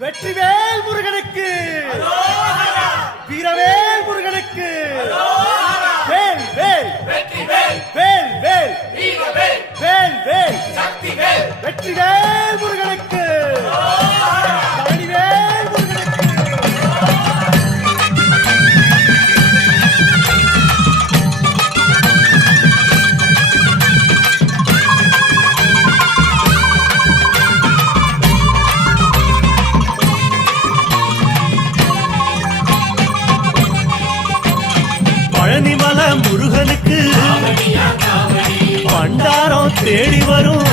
வெற்றிவேல் முருகனுக்கு, வீரவேல் முருகனுக்கு, வேல் வேல் வேல் வேல் வேல் வேல் வெற்றிவேல் முருகனுக்கு, பழனிவேல் முருகனுக்கு. பழனிமலை முருகனுக்கு பண்டாரம் தேடி வரும்